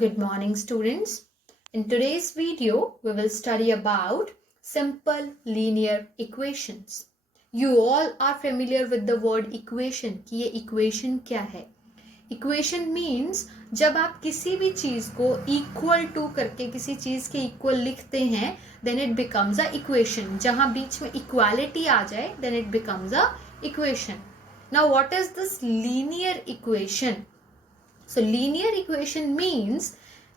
Good morning, students. In today's video, we will study about simple linear equations. You all are familiar with the word equation कि ये equation क्या है. Equation means जब आप किसी भी चीज को equal to करके किसी चीज के equal लिखते हैं, then it becomes a equation. जहाँ बीच में equality आ जाए, then it becomes a equation. Now, what is this linear equation? So linear equation means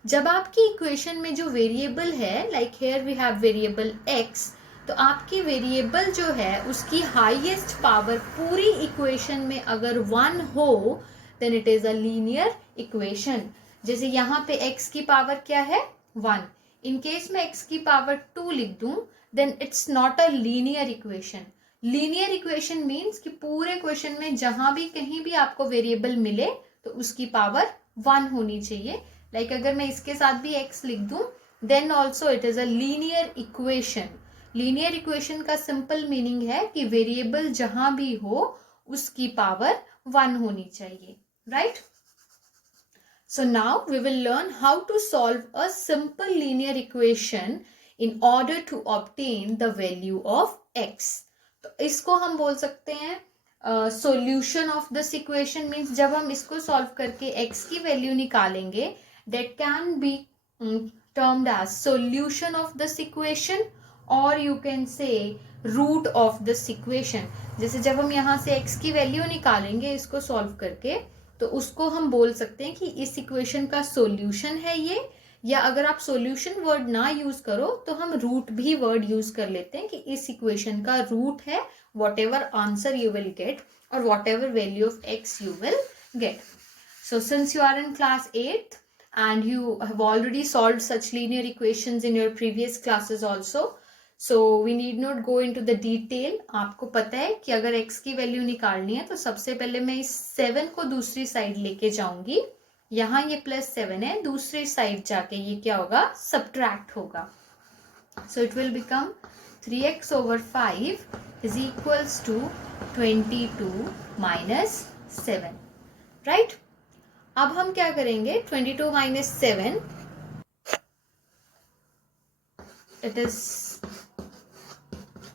जब आपकी इक्वेशन में जो वेरिएबल है, like here we have variable x, तो आपकी वेरिएबल जो है उसकी हाईएस्ट पावर पूरी इक्वेशन में अगर 1 हो, then it is a linear equation. जैसे यहाँ पे x की पावर क्या है 1. इन केस में x की पावर 2 लिख दूं, then it's not a linear equation. Linear equation means कि पूरे क्वेश्चन में जहां भी कहीं भी आपको वेरिएबल मिले तो उसकी पावर 1 होनी चाहिए. लाइक अगर मैं इसके साथ भी x लिख दूं, then also it is a linear equation. Linear equation का सिंपल मीनिंग है कि वेरिएबल जहां भी हो उसकी पावर 1 होनी चाहिए, right? So now we will learn how to solve a simple linear equation in order to obtain the value of x. तो इसको हम बोल सकते हैं solution of this equation means जब हम इसको सॉल्व करके x की वैल्यू निकालेंगे, that can be termed as solution of this equation or you can say root of this equation. जैसे जब हम यहाँ से x की वैल्यू निकालेंगे इसको सॉल्व करके, तो उसको हम बोल सकते हैं कि इस इक्वेशन का सॉल्यूशन है ये, या अगर आप सॉल्यूशन वर्ड ना यूज करो तो हम रूट भी वर्ड यूज कर लेते हैं कि इस इक्वेशन का रूट है whatever answer you will get और whatever value of X you will get. So since you are in class 8th and you have already solved such linear equations in your previous classes also, so we need not go into the detail. आपको पता है कि अगर x की value निकालनी है तो सबसे पहले मैं इस 7 को दूसरी साइड लेके जाऊंगी. यहाँ ये +7 है, दूसरी साइड जाके ये क्या होगा, सब्ट्रैक्ट होगा. So it will become 3x over 5 is equals to 22 minus 7, right? अब हम क्या करेंगे, 22 minus 7 it is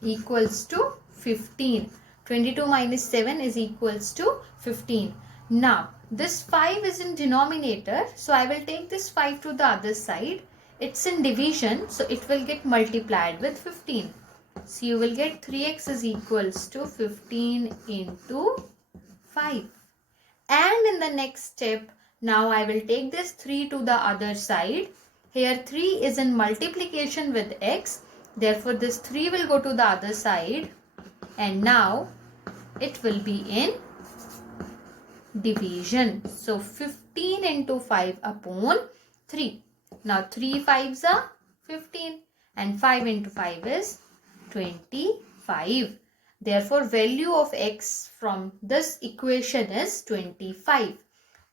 equals to 15. 22 minus 7 is equals to 15. Now this 5 is in denominator, so I will take this 5 to the other side. It's in division, so it will get multiplied with 15. So you will get 3x is equals to 15 into 5. And in the next step, now I will take this 3 to the other side. Here 3 is in multiplication with x. Therefore, this 3 will go to the other side. And now it will be in division. So 15 into 5 upon 3. Now 3 5s are 15 and 5 into 5 is 25. Therefore, value of x from this equation is 25.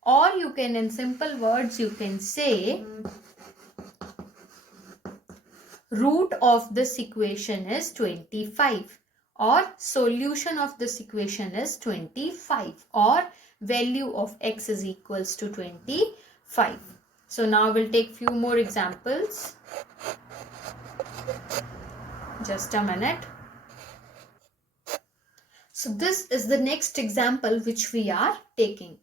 Or you can, in simple words, you can say root of this equation is 25 or solution of this equation is 25 or value of x is equals to 25. So now we'll take few more examples. Just a minute. So this is the next example which we are taking.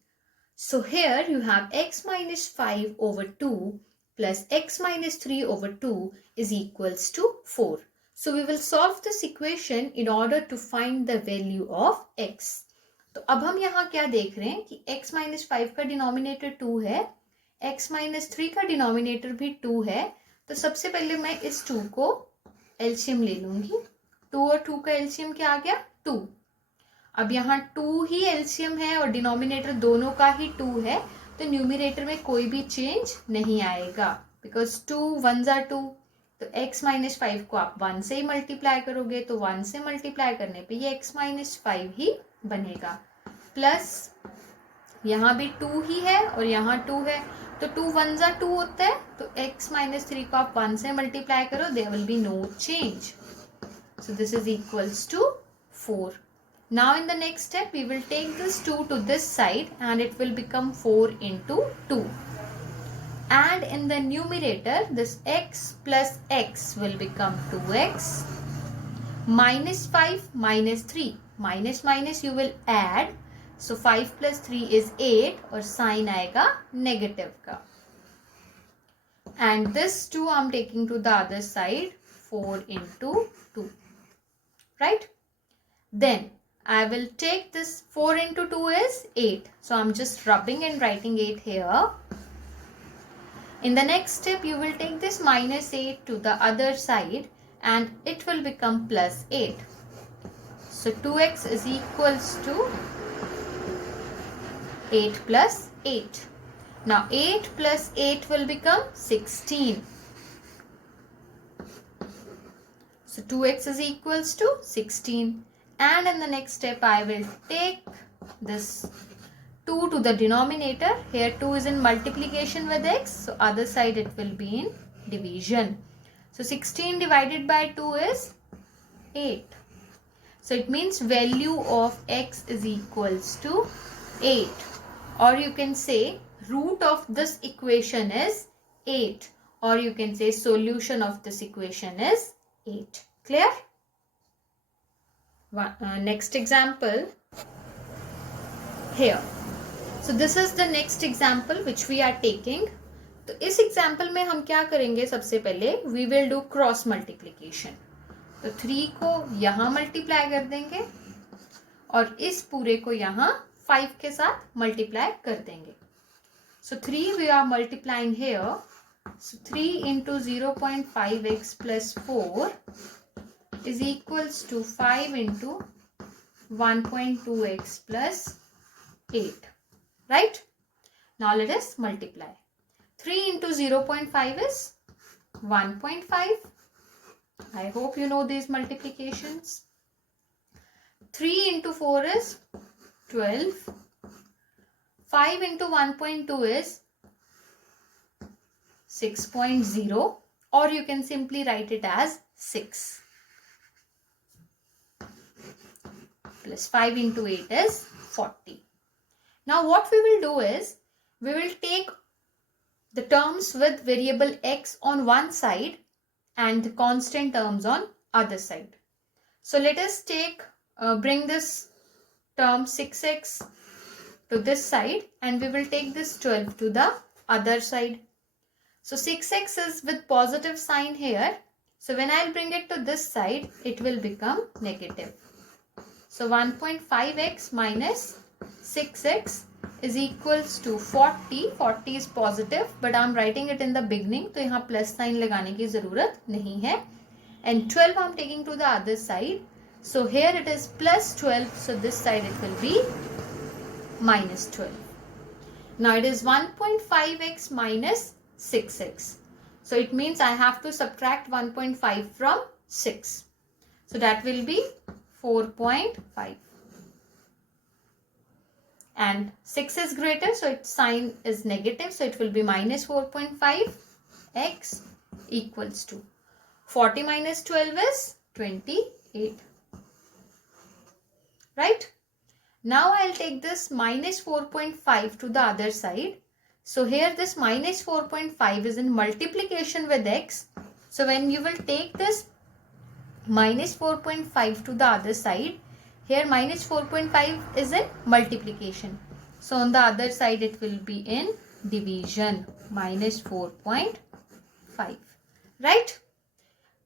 So here you have x minus 5 over 2 plus x minus 3 over 2 is equals to 4. So we will solve this equation in order to find the value of x. तो अब हम यहाँ क्या देख रहे हैं कि x minus 5 का डिनोमिनेटर 2 है, x minus 3 का डिनोमिनेटर भी 2 है. तो सबसे पहले मैं इस 2 को एलसीएम ले लूंगी. 2 और 2 का एलसीएम क्या आ गया, 2. अब यहाँ 2 ही एलसीएम है और डिनोमिनेटर दोनों का ही 2 है, तो न्यूमरेटर में कोई भी चेंज नहीं आएगा बिकॉज 2 1s are 2. तो x minus 5 को आप 1 से ही मल्टीप्लाई करोगे, तो 1 से मल्टीप्लाई करने पे ये x minus 5 ही बनेगा. प्लस यहाँ भी 2 ही है और यहाँ 2 है, तो 2 1s are 2 होता है, तो x minus 3 को आप 1 से मल्टीप्लाई करो, there will be no change. So this is equals to 4. Now in the next step we will take this 2 to this side and it will become 4 into 2. And and in the numerator this x plus x will become 2x minus 5 minus 3. Minus minus you will add. So 5 plus 3 is 8 और sign आएगा negative का. And this 2 I'm taking to the other side. 4 into 2. Right? Then I will take this 4 into 2 is 8. So I'm just rubbing and writing 8 here. In the next step, you will take this minus 8 to the other side and it will become plus 8. So 2x is equals to 8 plus 8. Now 8 plus 8 will become 16. So 2x is equals to 16. And in the next step, I will take this 2 to the denominator. Here 2 is in multiplication with x. So other side it will be in division. So 16 divided by 2 is 8. So it means value of x is equals to 8. Or you can say root of this equation is 8. Or you can say solution of this equation is 8. Clear? Next example here. So this is the next example which we are taking. तो इस example में हम क्या करेंगे? सबसे पहले we will do cross multiplication. तो 3 को यहाँ multiply कर देंगे और इस पूरे को यहाँ 5 के साथ multiply कर देंगे. So 3 we are multiplying here. So 3 into 0.5x plus 4 is equals to 5 into 1.2x plus 8. Right? Now let us multiply. 3 into 0.5 is 1.5. I hope you know these multiplications. 3 into 4 is 12. 5 into 1.2 is 6.0, or you can simply write it as 6. Plus 5 into 8 is 40. Now what we will do is, we will take the terms with variable x on one side and the constant terms on other side. So let us take, bring this term 6x to this side and we will take this 12 to the other side. So 6x is with positive sign here. So when I'll bring it to this side, it will become negative. So 1.5x minus 6x is equals to 40. 40 is positive, but I'm writing it in the beginning. तो यहाँ plus sign लगाने की ज़रूरत नहीं है. And 12 I'm taking to the other side. So here it is plus 12. So this side it will be minus 12. Now it is 1.5x minus 6x. So it means I have to subtract 1.5 from 6. So that will be 4.5. And 6 is greater, so its sign is negative. So it will be minus 4.5 x equals to 40 minus 12 is 28. Right? Now I'll take this minus 4.5 to the other side. So here this minus 4.5 is in multiplication with x. So when you will take this minus 4.5 to the other side, here minus 4.5 is in multiplication. So on the other side it will be in division, minus 4.5. Right?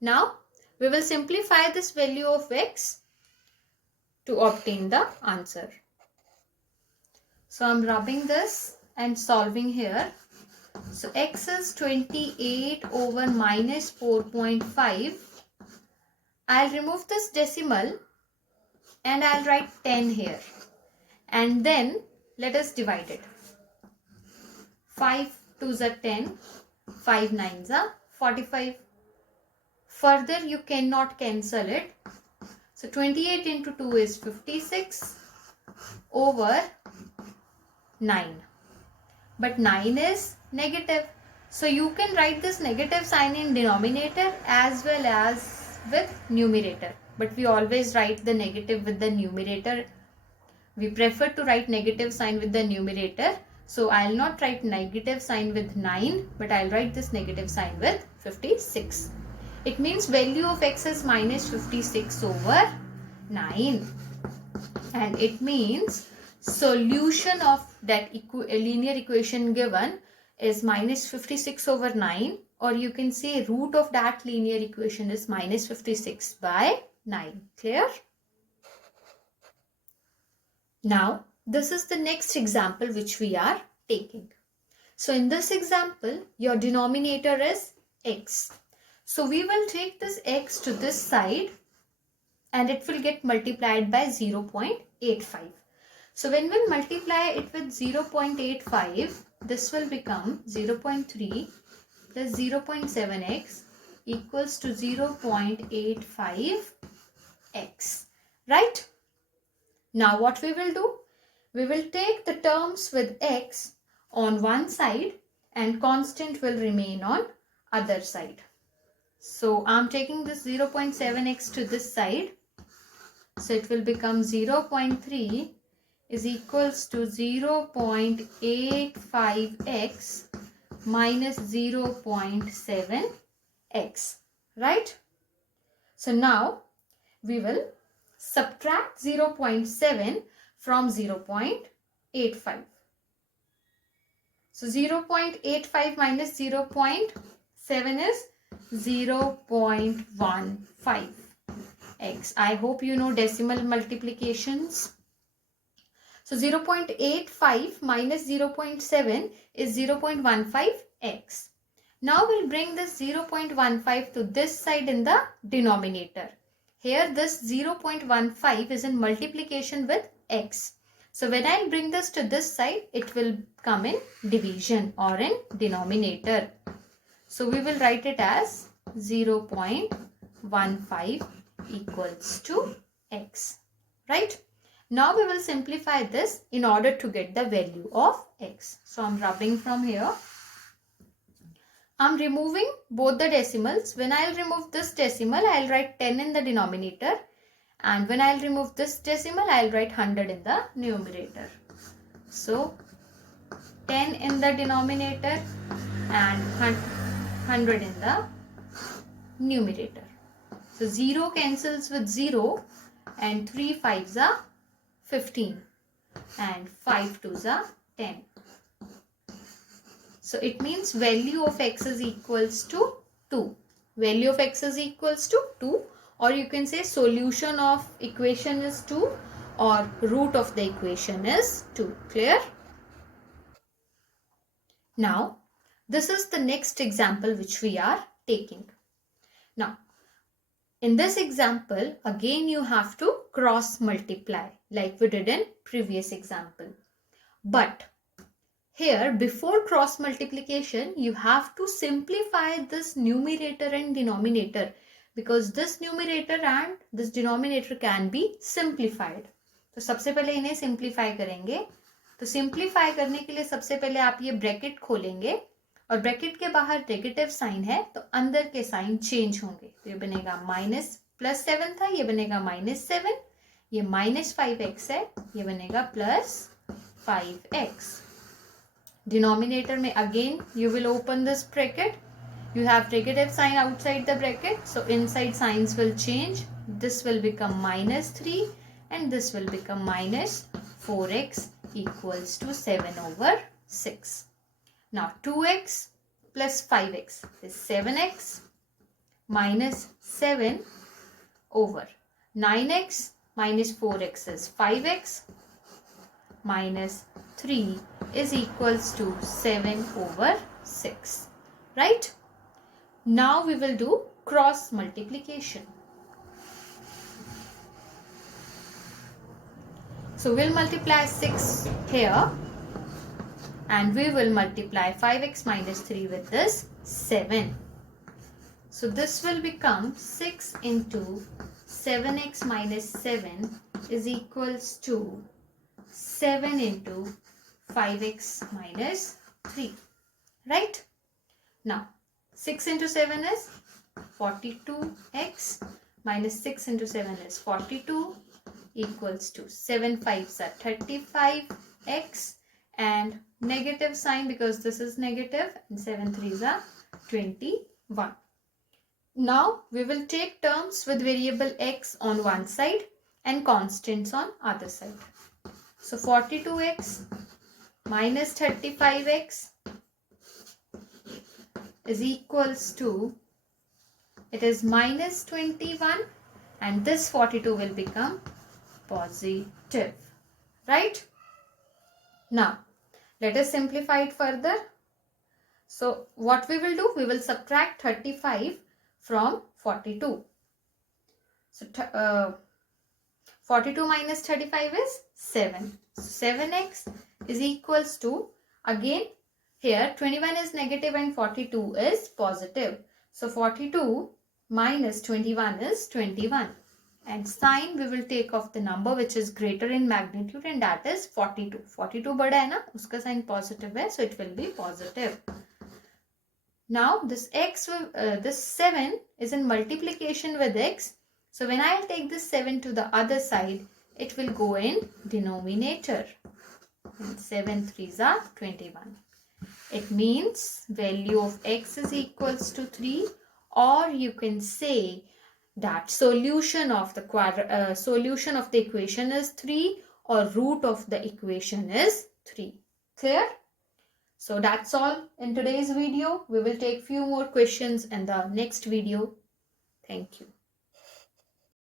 Now we will simplify this value of x to obtain the answer. So I'm rubbing this and solving here. So x is 28 over minus 4.5. I'll remove this decimal and I'll write 10 here. And then let us divide it. 5 2s are 10, 5 9s are 45. Further you cannot cancel it. So 28 into 2 is 56 over 9. But 9 is negative. So you can write this negative sign in denominator as well as with numerator. But we always write the negative with the numerator. We prefer to write negative sign with the numerator So I'll not write negative sign with 9, but I'll write this negative sign with 56. It means value of x is minus 56 over 9. And it means solution of that linear equation given is minus 56 over 9, or you can say root of that linear equation is minus 56 by 9. Clear? Now, this is the next example which we are taking. So in this example, your denominator is x. So we will take this x to this side and it will get multiplied by 0.85. So when we multiply it with 0.85, this will become 0.3 plus 0.7x equals to 0.85x. Right? Now what we will do? We will take the terms with x on one side and constant will remain on other side. So I'm taking this 0.7x to this side. So it will become 0.3 is equals to 0.85x minus 0.7x. Right? So now we will subtract 0.7 from 0.85. So 0.85 minus 0.7 is 0.15x. I hope you know decimal multiplications. So 0.85 minus 0.7 is 0.15x. Now we'll bring this 0.15 to this side in the denominator. Here this 0.15 is in multiplication with x. So when I bring this to this side, it will come in division or in denominator. So we will write it as 0.15 equals to x. Right? Now we will simplify this in order to get the value of x. So I'm rubbing from here. I'm removing both the decimals. When I'll remove this decimal, I'll write 10 in the denominator. And when I'll remove this decimal, I'll write 100 in the numerator. So 10 in the denominator and 100 in the numerator. So 0 cancels with 0 and 3 5s are 15 and 5 2s are 10. So it means value of x is equals to 2. Value of x is equals to 2, or you can say solution of equation is 2 or root of the equation is 2. Clear? Now, this is the next example which we are taking. Now, in this example, again you have to cross multiply like we did in previous example. But here, before cross multiplication, you have to simplify this numerator and denominator, because this numerator and this denominator can be simplified. तो सबसे पहले इन्हें simplify करेंगे. तो simplify करने के लिए सबसे पहले आप ये bracket खोलेंगे और bracket के बाहर negative sign है तो अंदर के sign change होंगे. तो ये बनेगा minus plus 7 था, ये बनेगा minus 7. ये minus 5x है, ये बनेगा plus 5x. Denominator में again you will open this bracket. You have negative sign outside the bracket, so inside signs will change. This will become minus 3 and this will become minus 4x equals to 7 over 6. Now 2x plus 5x is 7x minus 7 over 9x minus 4x is 5x minus 3 is equals to 7 over 6. Right? Now we will do cross multiplication. So we'll multiply 6 here and we will multiply 5x minus 3 with this 7. So this will become 6 into 7x minus 7 is equals to 7 into 5x minus 3. Right? Now 6 into 7 is 42x minus 6 into 7 is 42 equals to 7 5s are 35x and negative sign because this is negative, and 7 3s are 21. Now we will take terms with variable x on one side and constants on other side. So 42x minus 35x is equals to, it is minus 21, and this 42 will become positive, right? Now let us simplify it further. So what we will do, we will subtract 35 from 42. So 42 minus 35 is 7. So 7x is equals to, again here 21 is negative and 42 is positive. So 42 minus 21 is 21. And sign we will take of the number which is greater in magnitude, and that is 42. 42 बड़ा है ना, उसका sign positive है, so it will be positive. Now this x will, this 7 is in multiplication with x. So when I will take this 7 to the other side, it will go in denominator. And 7 3s are 21. It means value of x is equals to 3, or you can say that solution of the equation is 3, or root of the equation is 3. Clear? So that's all in today's video. We will take few more questions in the next video. Thank you.